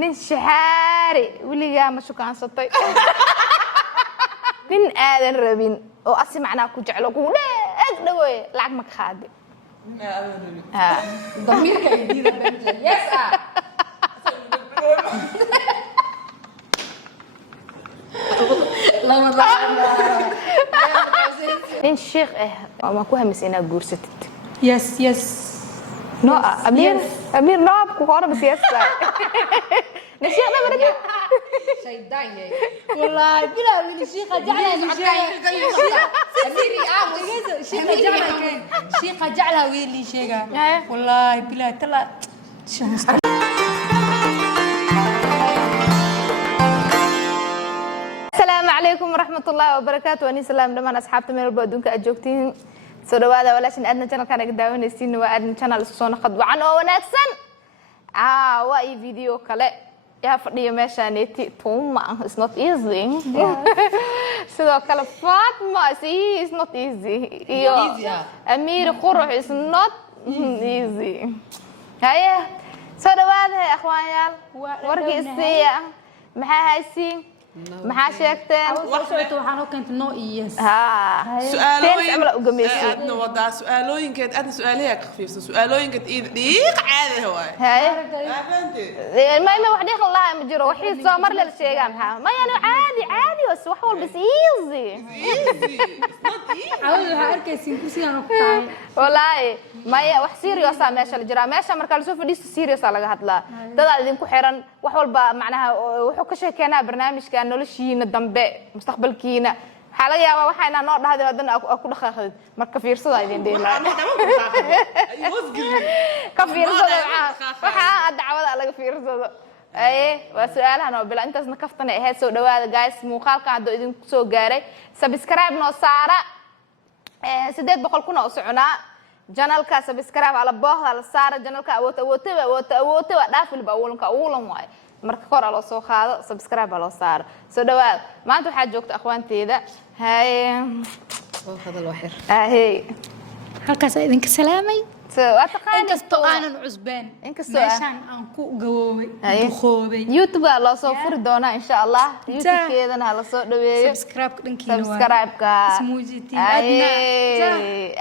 nin shaxaari weligaa ma shukaansaday nin aadan rabin oo asi macnaa ku jeclo ku dheeg dhaweey lacag ma ka qaadi ضميرك يدينا بنت يسأل nin sheekh ah ma ku hamisan inaad guursatid يس no امير نواب ku hore basiyaasa nin sheekh ma rajul شيطان والله بلا من الشيخ جعلها الشيخ جعلها ويلي شيخة والله بلا تلا السلام عليكم ورحمة الله وبركاته وأني سلام دمان أصحابتي من البودونك أجوكتين سو دوادا ولاشن أدنى channel كان قداونيسين وأدنى channel سوسونا خد وعن أو وناكسن وأي فيديو كله يا فردي ماشانيتي توما it's not easy سو كله فاطمة it's not easy أمير قروح it's not easy هاي سو دوادا يا أخوان ورقي السيا محا هايسين maxaa sheegteen waxaan oo keentay noo iyas su'aalooyin wadaa su'aalooyinkeed aad su'aalaha ka khfiifsan su'aalooyinkeed dhiiq caadi waay ma wax dhiiq la ma jiro wixii soo mar la sheegaa maxaa ma yana caadi wax walba easy awal waxa arkaysin kursigan ku tahay wallahi ma wax serious ah meesha la jira meesha marka la soo fadhiisto serious ah laga hadlaa dad idin ku xiran wax walba macnaha wuxuu ka sheekeynaa barnaamijka noloshiina dambe mustaqbalkiina waxa laga yaabaa waxa inaan noo dhahday wadan ku dhaqaaqid marka fiirsada idin dheelaa ka fiirsada waxa dacwada laga fiirsado waa su'aalahan oo bila intaasna kaftana ahayd soo dhawaada guys muuqaalka hadoo idin soo gaaray subscribe noo saara 800 kuna oo soconaa channelka subscribe ala boohda la saara channelka awood dhaafil ba awlanka awlan waay marka kor loo soo qaado subscribe loo saaro soo dhawaad maanta waxa joogta aqoonteeda hay oo hadal waxir hay halkaas idinka salaamay soo taqaan inkastoo aanan cusbaan meeshan aan ku gawoobay duqoobay youtube la soo furi doona insha Allah youtube keedana la soo dhaweeyo subscribe dhankiina waa subscribe ka ismuujitiin adna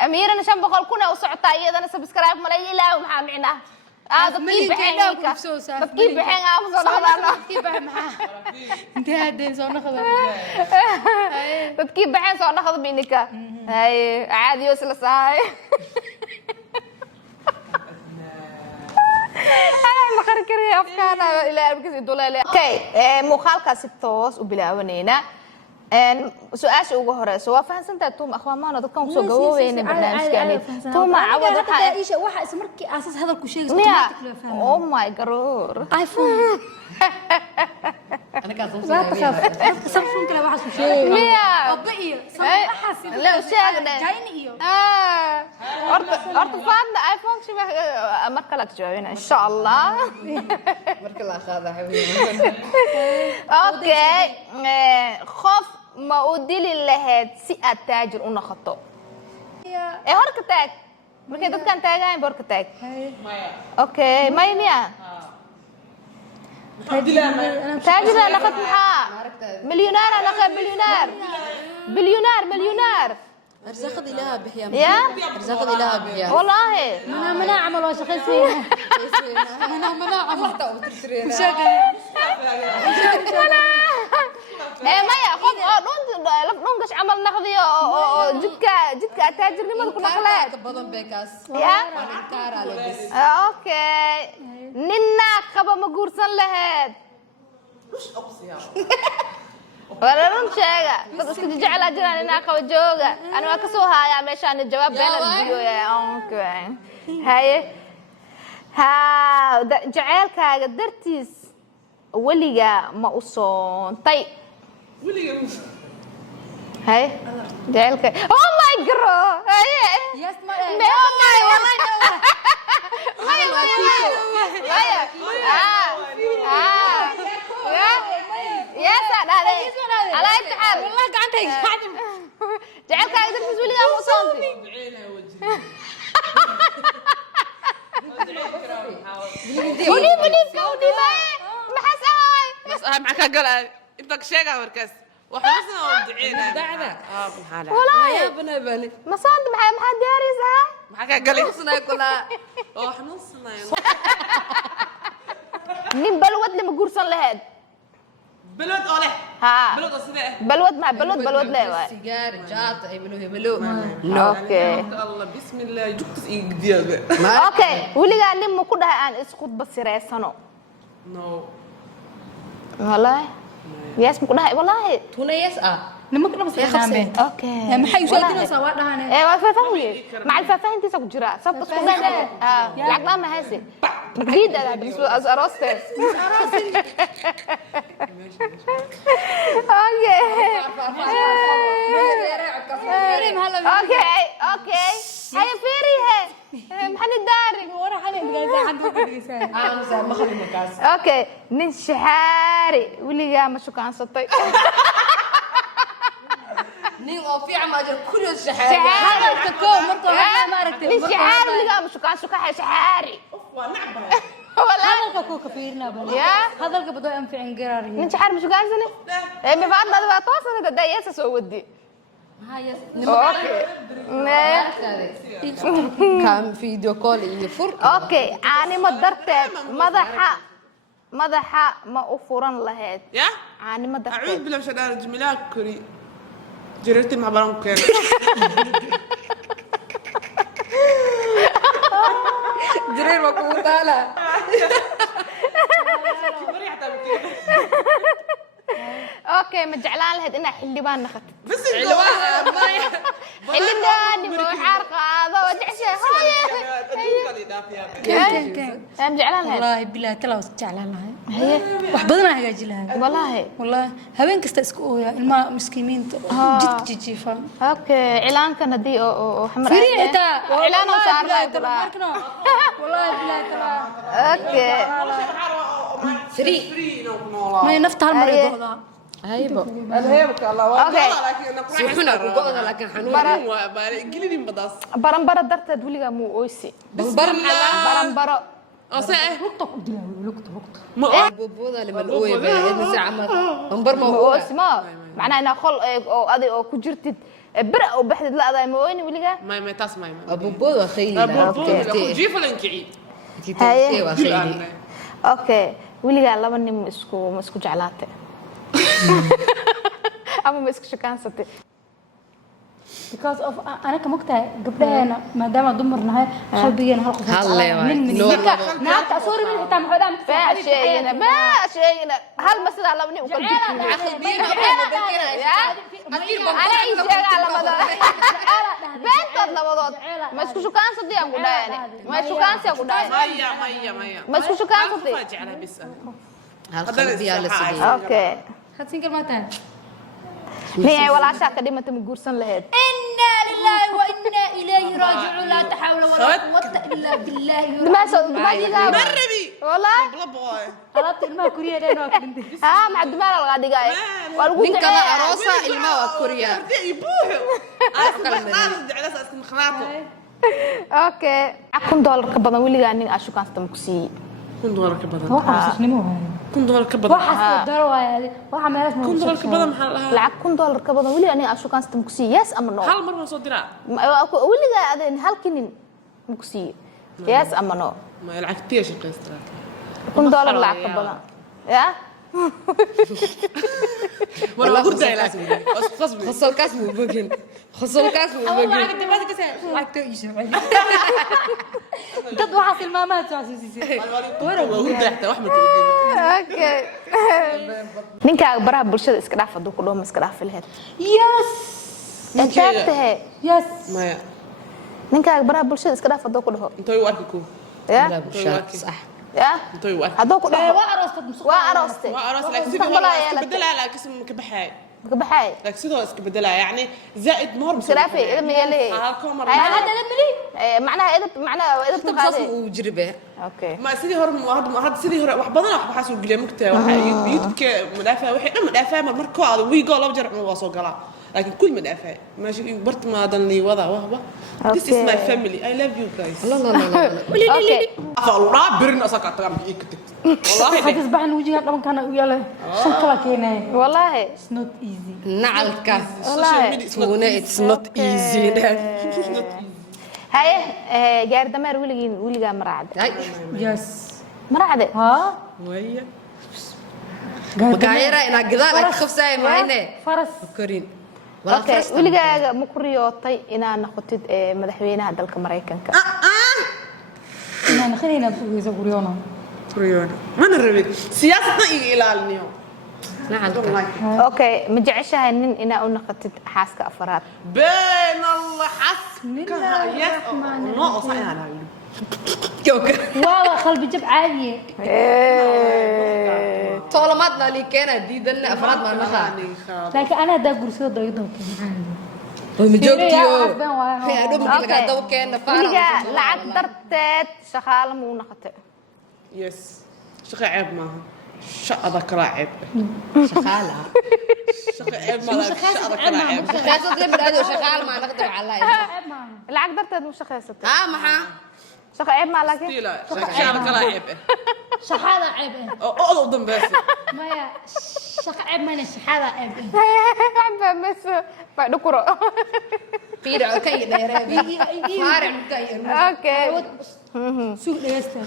amiirana 500 kuna u socota iyadana subscribe ma la ilaaw maxaa micnaa dadkii baxeen aan soo noqdano intee hadeen soo noqdo dadkii baxeen soo noqdo biinika hay caadi oo isla saay ma qarqari afkaana ilaa abkisi dulale okay muuqaalkaasi toos u bilaawanayna su-aasha ugu horeyso waa fahansantahay tuuma akhwaamaana dadkan soo gawooweyna barnaamijkani tuuma cawad waxa ismarkii aasas hadal ku sheegayso oh my god iphone أنا كان سامسونج كلا واحد سوشيال مية أبيع سامسونج لا وشاك ده جايني إيو ارتفعنا آيفون شبه مركلك جوينا إن شاء الله markala qaada xabiibi أوكي خوف ما أدلي لهاد سئة تاجر ونخطو هرك تاج مركي دت كان تاجين برك تاج أوكي ما يميا تاجر أنا قد محا مليونير أنا قد مليونير أرزاق إلها بحياة يا أرزاق إلها بحياة والله أنا عمل وشخص فيها أنا عمل ما يا خذ لون قش عمل نقضي جدك تاجر نمر كل خلاص بدن بيكاس يا إنكار على بس أوكي ننا خبا مقورسن لهاد ولا رون شيغا بس كنت جعل اجران انا قوا جوغا انا ما كسو هايا ميشان الجواب بين الفيديو يا اوكي هاي ها جعلكاga dartiis waliga ma u soontay هاي جعلك oh my god هاي يس ما يا سعد هذا على اتحاد والله قعدت جعلك هذا بالنسبه لي مو صوتي بدي ما معك قال انت شيغا مركز وحسنا ودعينا دعنا محال يا بنا بالي ما صاد ما دياريسها معك قال خصنا كلها حنوصنا nin balwad lama guursan lahayd بلود اوله ها بلود اصله balwad ma balwad leeyahay سيجار جات اي بلو okay الله بسم الله جبت ايديك okay wiliga nin ma ku dhahay aan isku basireysano نو wallahi yes ma ku dhahay wallahi تونس nimanka dhab saxaameen okay maxay u sheegaysaa waa dhahanay waa faahfaahin macal faahfaahintiisa ku jira sababta ku dhahay lacag ma haysi jidda bisu arostes okay okay هاي فيريه محني داري ورا xalay digaagay xad ku dhigaysaa ما خلي مكاس okay nin shahaari wiliga ma shukansatay نين او في عماجر كل shahaari hadalka koo markoo waxaa ma aragtay nin shahaari wiliga ma shukansatay shahaari والله hadalka koo ka fiirina bal يا hadalka badoo aan fiicin garaari nin shahaari ma shukansani ma faadna waa toosan dad yeesa soo wadi hayas okay كان فيديو كول يفر okay aanimo darteed madaxa ma u furan lahayd يا aanimo اعوذ darteed بالله من الشيطان الرجيم لا كري جريتي مع برام كان جرير وكوتالا okay ma jeclaan lahayd inaa xildhibaan naqat بس xildhibaan ma xaar qaado jeceshay hooye aan jeclaan lahayd wallahi billahi tala was jeclaan lahay wax badan aan hagaaji lahay wallahi wallahi habeen kasta isku ooya ilma miskiimiinta jidka jijiifa okay cilaankan hadii oo xamar fiiri xitaa cilaan oo saarnaa wallahi billahi tala okay فري ma nafta hal mar ay go'daa هايبو الهيبك الله Okay. لكن انا سبحنا كوكودا لكن حنون قلبي بداس baranbaro darteed wiliga muu oysi برم baranbaro اصلا lugta ku dilaa lugta ما بوبودا لما الأوي بس عمل منبر ما muu هو oysi ma macnaa inaa qol oo adig oo ku jirtid bira oo baxdid la aday ma oyni wiliga ما تاس ما بوبودا خيلي ابو جيف لنكعي كيتي خيلي okay wiliga laba nin ma isku jeclaatay ama ma isku shakaansatay because of ana ka mogtahay gabdhaheena maadaama dumar nahay qalbigeena hal qof Hal leeyahay. nin No, ninka naagta soo rabin xitaa maxaa dhaan baasheegina hal ma sidaa laba nin u kala ana ii sheegaa labadood beentood labadood ma isku shukaansatay aan ku dhaayane ma shukaansi aan ku dhaayane ميا ma isku shukaansatay فاجعه بس هالخلبية اللي سدي okay had single ma tahay nin ay walaashaa ka dhimata ma guursan lahayd inna lillahi wa inna ilayhi raaji'uun la tahawla wa la quwwata illa billahi dumaashiga مربي والله والله بغاي alaabta ilmaha kuriyeedeen waa kadintay ها مع الدماغ laga dhigay waa lagu من كلا عروسة الماء كوريا يبوه انا على اساس مخناطه okay $1,000 ka badan wiliga nin aa shukaansta ma ku siiyey كن دولار كبدن waxa xasuusnimo waaye كن دولار كبدن waxa daro waaye waxa meelaas كن دولار كبدن محل lacag $1,000 ka badan wiliga nin aa shukaansta ma ku siiyey yes ama no هل مره صو ديرا wiliga adeen halkii nin ma ku siiyey yes ama no ما العكتيه شقيسترا $1,000 lacag ka badan ya والله قرده لكن بس قصبي خصل كاس مو بقين خصل كاس مو بقين lacagta ii sharciyay dad waxa silmaamaad soo siisay قرده حتى واحد okay ninkaaga baraha bulshada iska dhaaf haduu ku dhooma iska dhaaf lahayd yes intaagtahay yes ما ninkaaga baraha bulshada iska dhaaf haduu ku dhaho انت يواركو ya لا بشات صح ya انت يوارك haduu ku dhaho waa aroostad musuq waa aroostay واراس لك سيدي mustaqbalaa والله yeelatay بدلها على اسم كبحاي ka baxay لك سيدي اسك بدلها يعني زائد مهر iskadhaafi idin yeelay هاكم hada mali معناها idin تبصص وجربه okay ما سيدي هور هاد سيدي هور wax badan wax xasu galiya mugtaa waxa youtube-ka madaafa wixii dhan madaafa markoo aad wiigo laba jar waa soo galaa لكن كل من أفعل ماشي برت ما ضلني وضع وهو this is my family I love you guys لا لا لا لا اوكي الله برنا سكت رام إيكتك والله هذا صباح وجهك لما كان يلا شكلك هنا والله it's not easy نعلك والله تونا it's not easy هاي gaari dameer weligaa ma raacday هاي yes ma raacday ها وهي مقايرة إن قدالك خفسة معينة فرس كورين ولا okay فرس weligaaga ma ku riyootay inaad noqotid madaxweynaha dalka Mareykanka إن خلينا نفوز غريونا ريونا ما نربي سياسة إلى اليوم نعلك okay ma jeceshahay nin inaad u noqotid xaaska afraad بين الله حسبك يا ناقص أنا جوكر واو قلبي جب عالية طالما لي كان دي دنا أفراد ما نخا لكن أنا دا قرصة ضيضة مجوكتيو واو. هي أدوم Okay. كلا دو كان weligaa lacag darteed shaqaale ma u noqotay يس شقي عيب معها شقة كلا عيب شغالة شقي عيب ما شقة كلا عيب خاصة لي بدأ شغال ما نقدر على lacag darteed ma shaqaysatay محا shaqo ceeb ma laakiin لا شقة كلا عيب شحالة عيب أو ضم بس مايا شق عيب مانا شحالة عيب waxba mas ba dhukuro في رأيك ديرابي فارع كاير okay سوق ديستا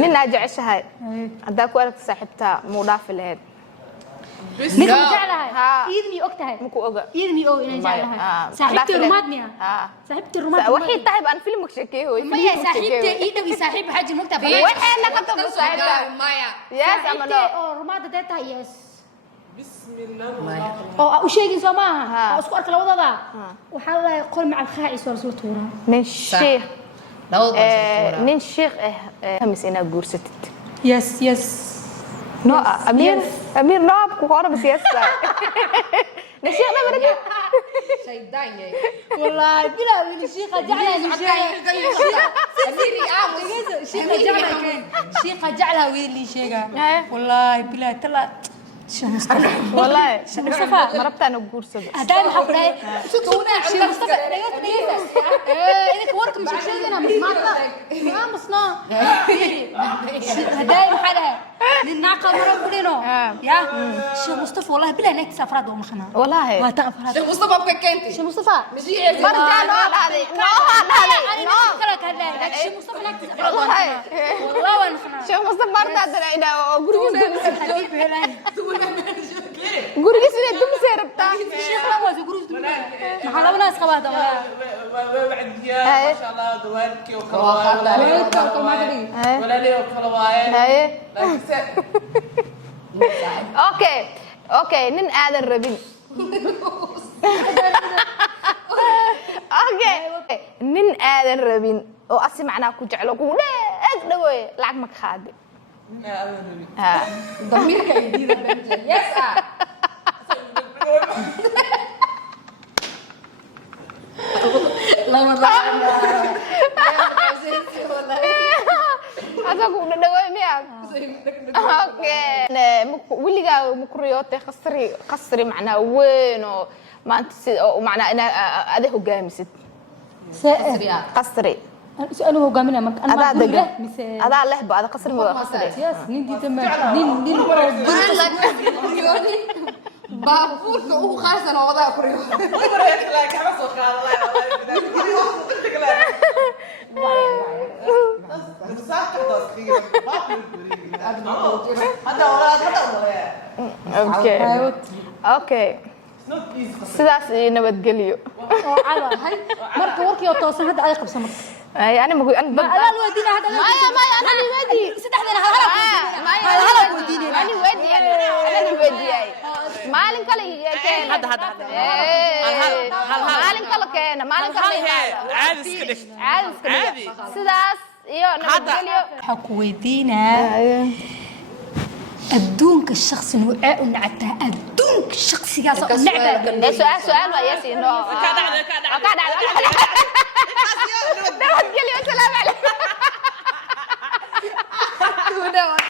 nin aad jeceshahay haddaa ku aragta saaxiibtaa muu dhaafi lahayd نيجي ها. جعلها إيدني أكتها ma ku oga إيدني أو إنا Maya. جعلها Ah, صاحبتي dhaafi lahayd. الرمادني Ah. صاحبتي الرمادني waxay tahay baan filmka sheekeeyo مايا صاحبتي إيدي صاحب حاجة مكتب waxayna ka tabu saaxiibtaa مايا yes ama صاحبتي no أو رمادة ديتها يس بسم الله أو وشيء سماها ها. أو سكر كلا وضع وحاول يقول مع الخائس ورسول تورا nin sheekh لو nin sheekh hamis inaad guursatid يس يس no amir no ku hore bas yes nin sheekh ma baraka شيطان يا والله بلا من الشيخة جعلها شيخة جعلها شيخة جعلها ويلي شيخة والله بلا تلا شو مصطفى والله مصطفى ma rabtaan u guursado دائما حقولها شو مصطفى إذا ورك مش شيء أنا ما مصنع دائما حالها للناقة مرة بقولينه يا شو مصطفى والله بلا نيت سافرات ومخنا والله وهتا أفراد مصطفى بكنتي شو مصطفى مشي marjaa noo dhahday noo dhahday أنا فكرت هذا لكن شو مصطفى نيت سافرات والله ونخنا sheekh mustafa martaa ina gurigiis inay dumisay rabtaa الشيخ لا وزي قروش محل ناس خبات بعد ما شاء الله دوالك وكلواي ولا لي وكلواي haye لكن okay nin aadan rabin okay nin aadan rabin oo asi macnaa ku jeclo ku dheeg dhaweey lacag ma ka qaadi ha ضميرك يدير يس لا والله asaga ku dhaweey miyaa okay weligaa ma ku riyootay qasri macnaa weyn oo maanta sida oo macnaa ina aad hogaamisid qasri أنا هو قامنا مك أنا adaa ما degan مثل adaa lehba ada qasri ma qasri يس نين دي تمام نين بابورك هو خاصة أنا وضع كريم okay sidaas iyo nabadgelyo علا هاي مرك وركي وتوصل هذا أيقب سمك يعني ما أنا لا الودينا هذا أنا الودي ستح لنا هلا ودينا أنا الودي أنا الودي مالين كلا كان هذا مالين كلا كان مالين كلا عادي اسكدك عادي اسكدك sidaas iyo nabadgelyo حكويدينا أدونك الشخص الوعاء ونعتها أدونك الشخص يا نعبة سؤال وياسين نبتقلي والسلام عليكم